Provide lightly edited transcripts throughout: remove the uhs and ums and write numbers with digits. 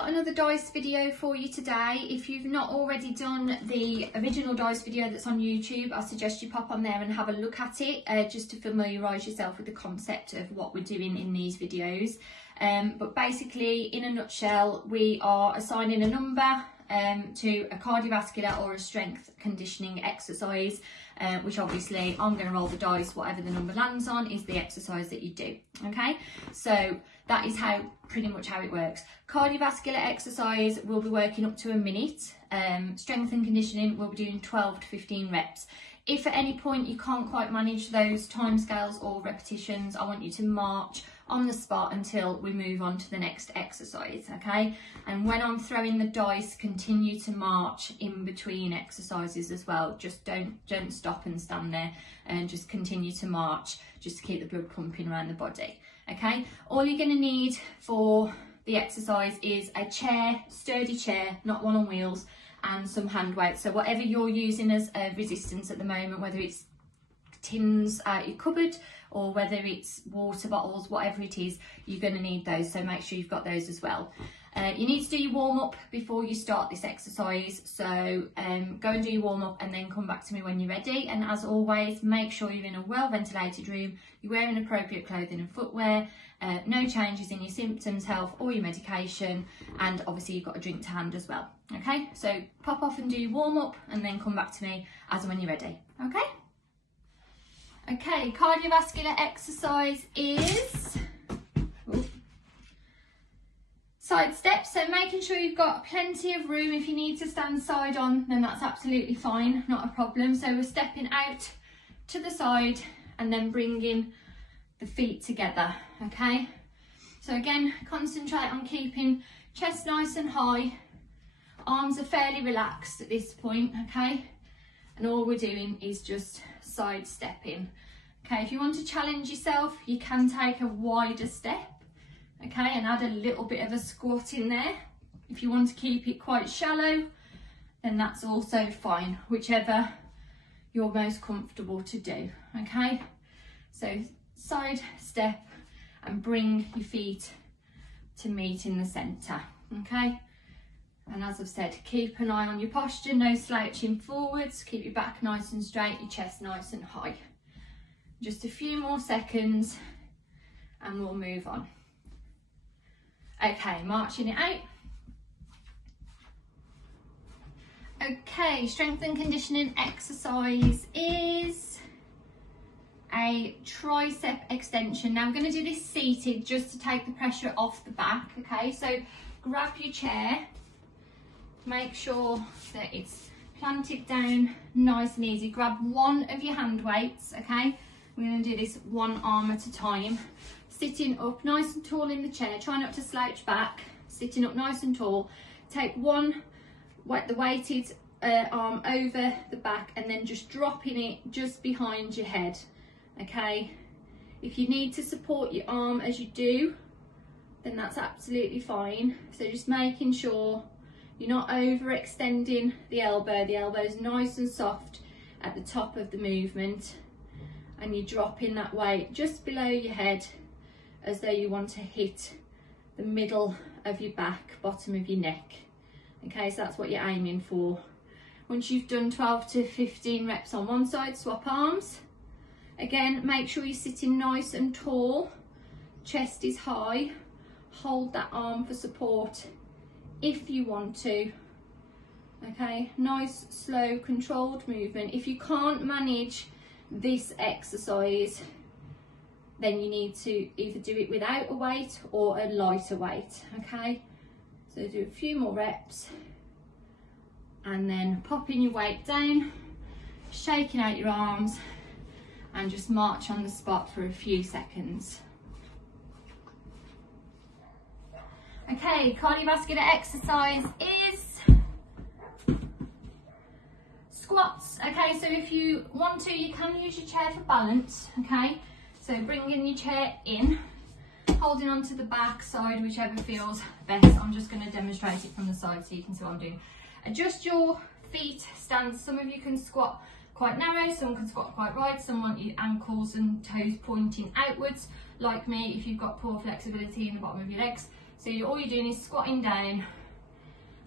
got another dice video for you today. If you've not already done the original dice video that's on YouTube, I suggest you pop on there and have a look at it, just to familiarise yourself with the concept of what we're doing in these videos. But basically, in a nutshell, we are assigning a number to a cardiovascular or a strength conditioning exercise, which obviously I'm going to roll the dice, whatever the number lands on is the exercise that you do. Okay, so that is pretty much how it works. Cardiovascular exercise will be working up to a minute. Strength and conditioning will be doing 12 to 15 reps. If at any point you can't quite manage those timescales or repetitions, I want you to march on the spot until we move on to the next exercise, okay? And when I'm throwing the dice, continue to march in between exercises as well. Just don't stop and stand there, and just continue to march just to keep the blood pumping around the body, okay? All you're going to need for the exercise is a chair, sturdy chair, not one on wheels, and some hand weights. So whatever you're using as a resistance at the moment, whether it's tins out your cupboard or whether it's water bottles, whatever it is, you're going to need those, so make sure you've got those as well. You need to do your warm-up before you start this exercise, so go and do your warm-up and then come back to me when you're ready. And as always, make sure you're in a well-ventilated room, you're wearing appropriate clothing and footwear, no changes in your symptoms, health or your medication, and obviously you've got a drink to hand as well. Okay, so pop off and do your warm-up and then come back to me as and when you're ready. Okay? Okay, cardiovascular exercise is side steps, so making sure you've got plenty of room. If you need to stand side on, then that's absolutely fine, not a problem. So we're stepping out to the side and then bringing the feet together, okay? So again, concentrate on keeping chest nice and high. Arms are fairly relaxed at this point, okay? And all we're doing is just side stepping. Okay, if you want to challenge yourself, you can take a wider step, okay, and add a little bit of a squat in there. If you want to keep it quite shallow, then that's also fine, whichever you're most comfortable to do, okay? So side step and bring your feet to meet in the centre, okay? And as I've said, keep an eye on your posture, no slouching forwards, keep your back nice and straight, your chest nice and high. Just a few more seconds and we'll move on. Okay, marching it out. Okay, strength and conditioning exercise is a tricep extension. Now I'm going to do this seated just to take the pressure off the back, okay? So grab your chair, make sure that it's planted down nice and easy. Grab one of your hand weights, okay? We're going to do this one arm at a time. Sitting up nice and tall in the chair, try not to slouch back, sitting up nice and tall. Take one, the weighted arm over the back and then just dropping it just behind your head, okay? If you need to support your arm as you do, then that's absolutely fine. So just making sure you're not overextending the elbow's nice and soft at the top of the movement, and you're dropping that weight just below your head as though you want to hit the middle of your back, bottom of your neck. Okay, so that's what you're aiming for. Once you've done 12 to 15 reps on one side, swap arms. Again, make sure you're sitting nice and tall, chest is high. Hold that arm for support if you want to. Okay, nice, slow, controlled movement. If you can't manage this exercise, then you need to either do it without a weight or a lighter weight, okay? So do a few more reps and then popping your weight down, shaking out your arms, and just march on the spot for a few seconds. Okay, cardiovascular exercise is squats. Okay, so if you want to, you can use your chair for balance, okay? So bringing your chair in, holding onto the back side, whichever feels best. I'm just going to demonstrate it from the side so you can see what I'm doing. Adjust your feet stance. Some of you can squat quite narrow, some can squat quite wide, some want your ankles and toes pointing outwards. Like me, if you've got poor flexibility in the bottom of your legs, So all you're doing is squatting down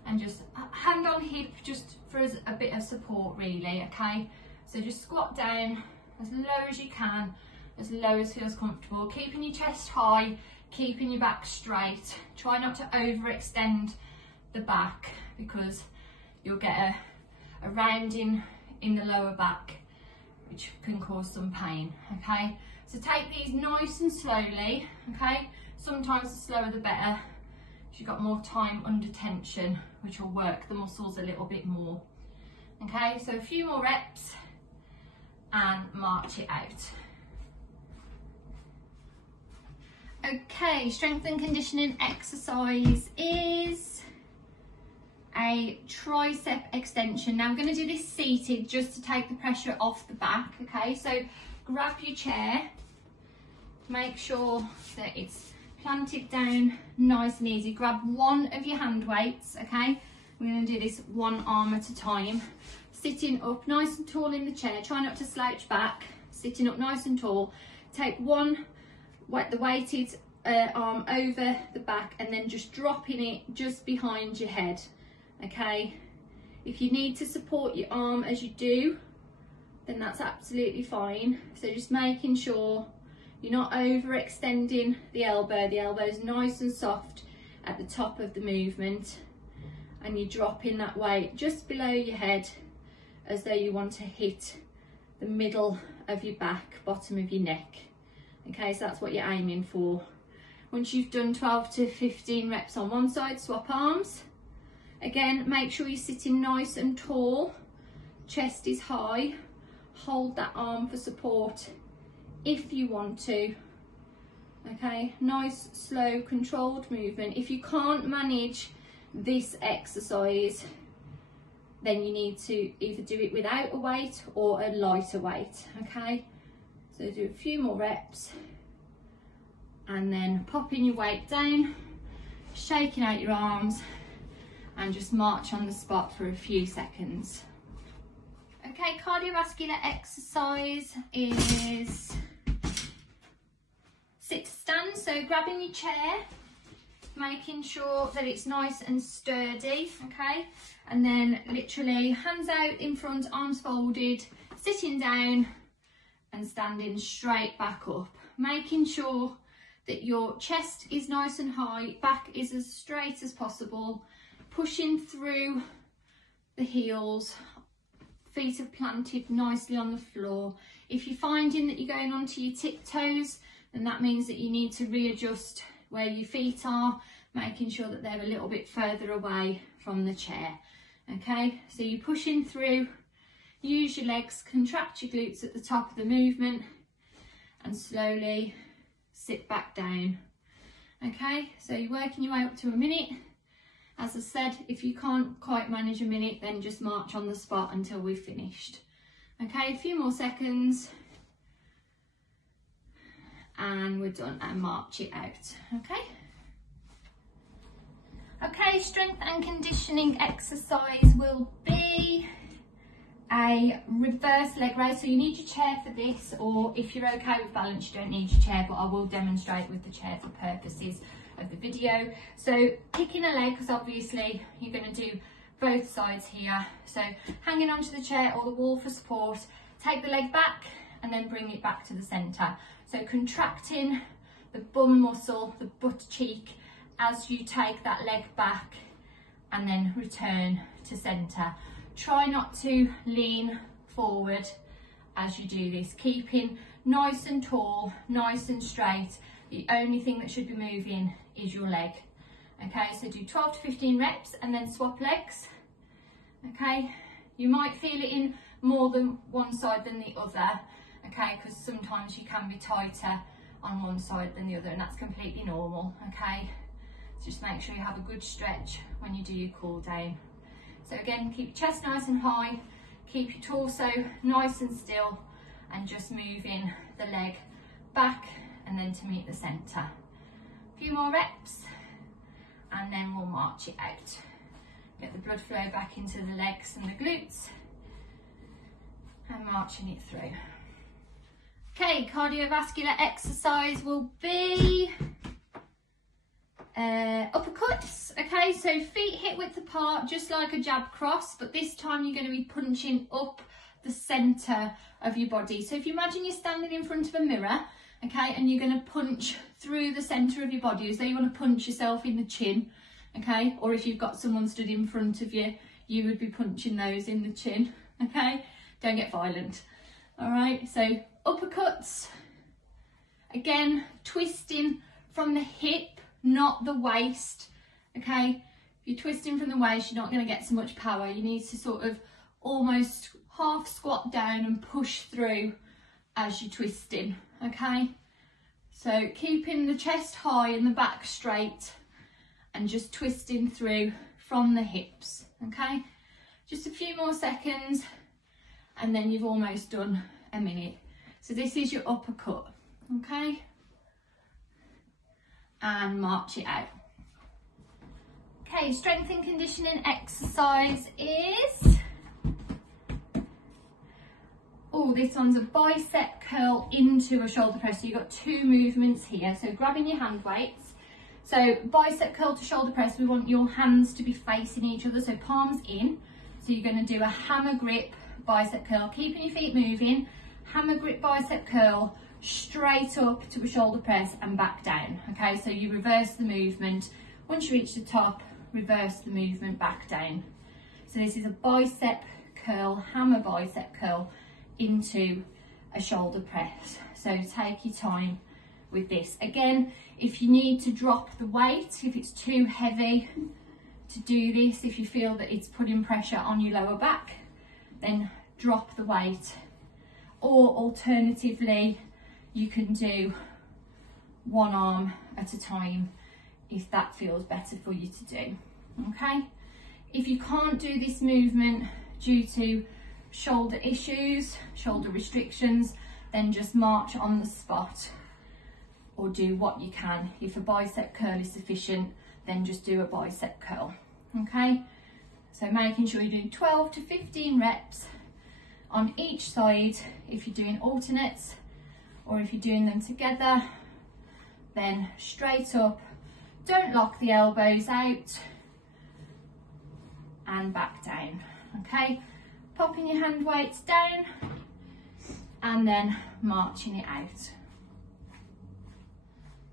and just hand on hip, just for a bit of support really, okay? So just squat down as low as you can, as low as feels comfortable, keeping your chest high, keeping your back straight. Try not to overextend the back because you'll get a rounding in the lower back, which can cause some pain, okay? So take these nice and slowly, okay? Sometimes the slower the better, because you've got more time under tension, which will work the muscles a little bit more. Okay, so a few more reps and march it out. Okay, strength and conditioning exercise is a tricep extension. Now I'm going to do this seated just to take the pressure off the back, okay? So grab your chair, make sure that it's planted down nice and easy. Grab one of your hand weights, okay? We're going to do this one arm at a time. Sitting up nice and tall in the chair, try not to slouch back, sitting up nice and tall. Take one, the weighted arm over the back and then just dropping it just behind your head, okay? If you need to support your arm as you do, then that's absolutely fine. So just making sure you're not overextending the elbow. The elbow is nice and soft at the top of the movement, and you're dropping that weight just below your head as though you want to hit the middle of your back, bottom of your neck. Okay, so that's what you're aiming for. Once you've done 12 to 15 reps on one side, swap arms. Again, make sure you're sitting nice and tall, chest is high. Hold that arm for support if you want to. Okay, nice, slow, controlled movement. If you can't manage this exercise, then you need to either do it without a weight or a lighter weight, okay? So do a few more reps and then popping your weight down, shaking out your arms, and just march on the spot for a few seconds. Okay, cardiovascular exercise is sit to stand. So grabbing your chair, making sure that it's nice and sturdy, okay? And then literally hands out in front, arms folded, sitting down and standing straight back up. Making sure that your chest is nice and high, back is as straight as possible, pushing through the heels, feet are planted nicely on the floor. If you're finding that you're going onto your tiptoes, then that means that you need to readjust where your feet are, making sure that they're a little bit further away from the chair. Okay, so you're pushing through, use your legs, contract your glutes at the top of the movement and slowly sit back down. Okay, so you're working your way up to a minute. As I said, if you can't quite manage a minute, then just march on the spot until we've finished. Okay, a few more seconds and we're done, and march it out. Okay. Okay, strength and conditioning exercise will be a reverse leg raise. So you need your chair for this, or if you're okay with balance, you don't need your chair, but I will demonstrate with the chair for purposes of the video. So kicking a leg, because obviously you're going to do both sides here. So hanging onto the chair or the wall for support, take the leg back and then bring it back to the centre. So contracting the bum muscle, the butt cheek, as you take that leg back and then return to centre. Try not to lean forward as you do this, keeping nice and tall, nice and straight. The only thing that should be moving is your leg. Okay, so do 12 to 15 reps and then swap legs. Okay, you might feel it in more than one side than the other, okay, because sometimes you can be tighter on one side than the other, and that's completely normal. Okay, so just make sure you have a good stretch when you do your cool down. So again, keep your chest nice and high, keep your torso nice and still, and just moving the leg back and then to meet the centre. A few more reps and then we'll march it out. Get the blood flow back into the legs and the glutes and marching it through. Okay, cardiovascular exercise will be uppercuts. Okay, so feet hip width apart, just like a jab cross, but this time you're going to be punching up the center of your body. So if you imagine you're standing in front of a mirror, okay, and you're going to punch through the center of your body, as though you want to punch yourself in the chin, okay, or if you've got someone stood in front of you, you would be punching those in the chin, okay. Don't get violent. All right, so uppercuts, again, twisting from the hip, not the waist, okay. If you're twisting from the waist, you're not going to get so much power. You need to sort of almost half squat down and push through as you're twisting, okay. So keeping the chest high and the back straight and just twisting through from the hips, okay. Just a few more seconds and then you've almost done a minute. So this is your uppercut, okay, and march it out. Okay, strength and conditioning exercise is, oh, this one's a bicep curl into a shoulder press. So you've got two movements here. So grabbing your hand weights. So bicep curl to shoulder press, we want your hands to be facing each other, so palms in. So you're going to do a hammer grip bicep curl, keeping your feet moving, hammer grip bicep curl, straight up to a shoulder press and back down. Okay, so you reverse the movement. Once you reach the top, reverse the movement back down. So this is a bicep curl, hammer bicep curl into a shoulder press. So take your time with this. Again, if you need to drop the weight, if it's too heavy to do this, if you feel that it's putting pressure on your lower back, then drop the weight. Or alternatively, you can do one arm at a time if that feels better for you to do, okay? If you can't do this movement due to shoulder issues, shoulder restrictions, then just march on the spot or do what you can. If a bicep curl is sufficient, then just do a bicep curl, okay? So making sure you're doing 12 to 15 reps on each side. If you're doing alternates or if you're doing them together, then straight up, don't lock the elbows out and back down, okay? Popping your hand weights down and then marching it out.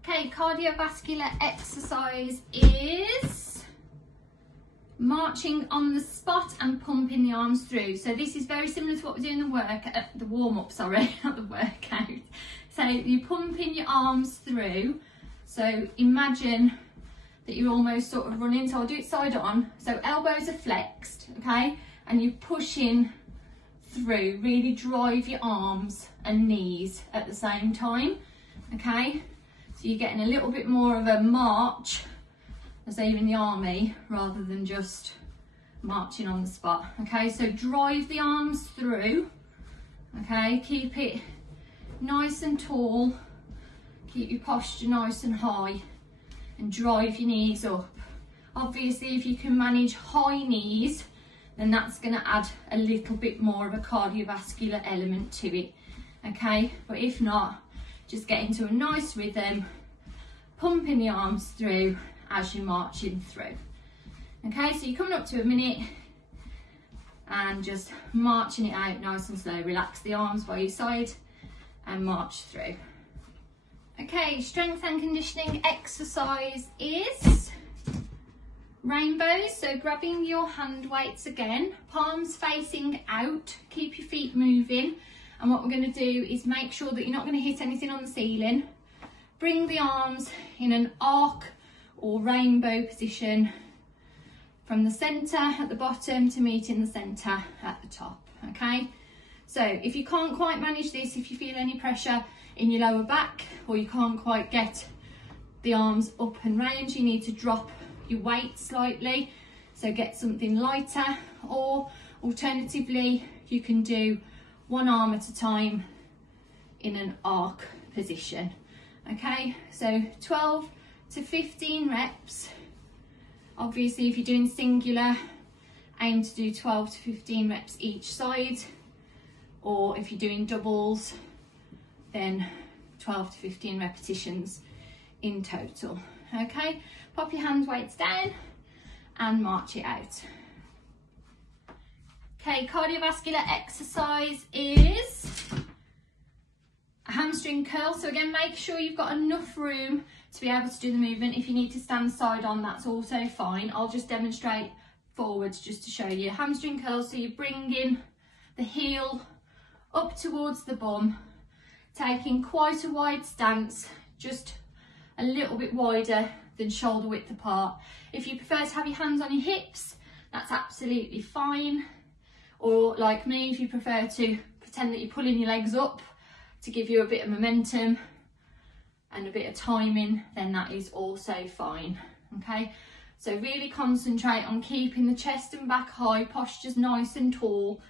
Okay, cardiovascular exercise is marching on the spot and pumping the arms through. So this is very similar to what we're doing the warm-up, sorry, not the workout. So you're pumping your arms through. So imagine that you're almost sort of running. So I'll do it side on. So elbows are flexed, okay? And you're pushing through. Really drive your arms and knees at the same time, okay? So you're getting a little bit more of a march, as though you're in the army, rather than just marching on the spot, okay? So drive the arms through, okay? Keep it nice and tall. Keep your posture nice and high and drive your knees up. Obviously, if you can manage high knees, then that's going to add a little bit more of a cardiovascular element to it, okay? But if not, just get into a nice rhythm, pumping the arms through as you're marching through. Okay, so you're coming up to a minute and just marching it out nice and slow. Relax the arms by your side and march through. Okay, strength and conditioning exercise is rainbows. So grabbing your hand weights again, palms facing out, keep your feet moving. And what we're going to do is make sure that you're not going to hit anything on the ceiling. Bring the arms in an arc or rainbow position from the centre at the bottom to meet in the centre at the top, okay? So if you can't quite manage this, if you feel any pressure in your lower back or you can't quite get the arms up and round, you need to drop your weight slightly. So get something lighter, or alternatively, you can do one arm at a time in an arc position, okay? So 12 to 15 reps. Obviously, if you're doing singular, aim to do 12 to 15 reps each side, or if you're doing doubles, then 12 to 15 repetitions in total, Okay, pop your hand weights down and march it out. Okay, cardiovascular exercise is a hamstring curl. So again, make sure you've got enough room to be able to do the movement. If you need to stand side on, that's also fine. I'll just demonstrate forwards just to show you. Hamstring curl, so you're bringing the heel up towards the bum, taking quite a wide stance, just a little bit wider than shoulder width apart. If you prefer to have your hands on your hips, that's absolutely fine. Or like me, if you prefer to pretend that you're pulling your legs up to give you a bit of momentum and a bit of timing, then that is also fine. Okay, so really concentrate on keeping the chest and back high, posture's nice and tall,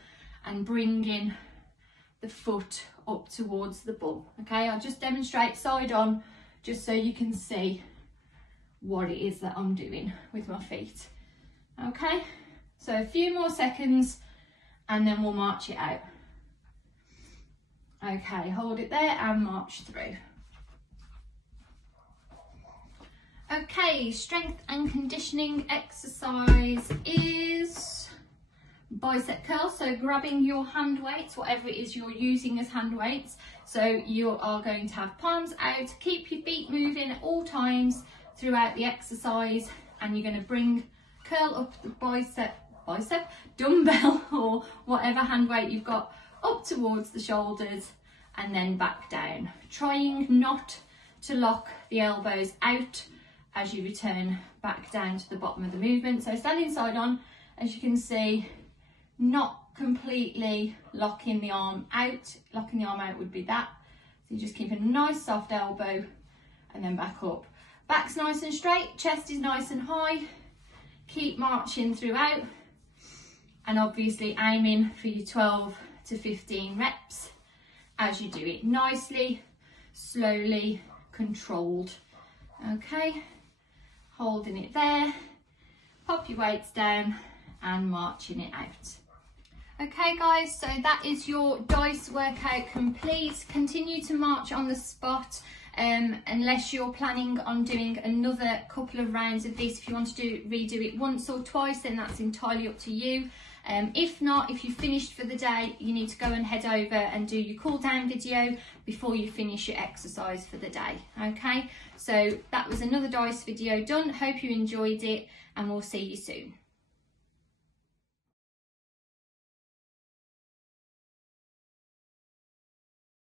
and bringing the foot up towards the bum. Okay, I'll just demonstrate side on just so you can see what it is that I'm doing with my feet. Okay, so a few more seconds and then we'll march it out. Okay, hold it there and march through. Okay, strength and conditioning exercise is bicep curl. So grabbing your hand weights, whatever it is you're using as hand weights. So you are going to have palms out, keep your feet moving at all times throughout the exercise, and you're going to curl up the bicep dumbbell or whatever hand weight you've got up towards the shoulders and then back down, trying not to lock the elbows out as you return back down to the bottom of the movement. So standing side on, as you can see, not completely locking the arm out. Locking the arm out would be that. So you just keep a nice soft elbow and then back up. Back's nice and straight, chest is nice and high. Keep marching throughout, and obviously aiming for your 12 to 15 reps as you do it nicely, slowly, controlled. Okay, holding it there, pop your weights down and marching it out. Okay guys, so that is your dice workout complete. Continue to march on the spot unless you're planning on doing another couple of rounds of this. If you want to redo it once or twice, then that's entirely up to you. If not, if you've finished for the day, you need to go and head over and do your cool down video before you finish your exercise for the day. Okay, so that was another dice video done. Hope you enjoyed it, and we'll see you soon.